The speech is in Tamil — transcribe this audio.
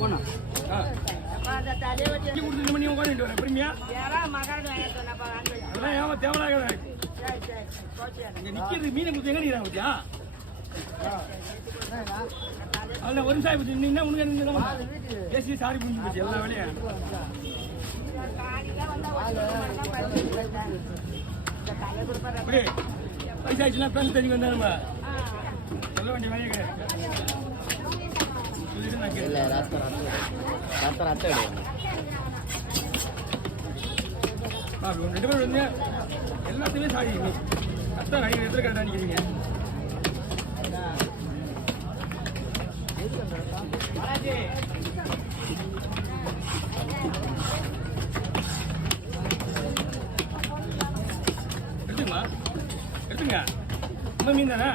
போனா நீ உட்காந்து வரேன் பொறுமையா அதெல்லாம் ஏமா தேவையாக நிக்கிறது மீனை கொடுத்து எங்க நீரா பத்தியா அதில் ஒரு நிமிஷம் பத்தி நின்னா உனக்கு பேசி சாரி புரிஞ்சு போச்சு எல்லா வேலையும் பைசாச்சுன்னா பேச தெரிஞ்சு வந்தா நம்ம சொல்ல வேண்டிய வேலையை கிடையாது ரெண்டு பேரும் வந்து எல்லாத்தையுமே சாடி அத்தான் நடிகர் எத்தனை கரெக்டாக நிற்கிறீங்க எடுத்துங்களா எடுத்துங்க நம்ம மீன் தானே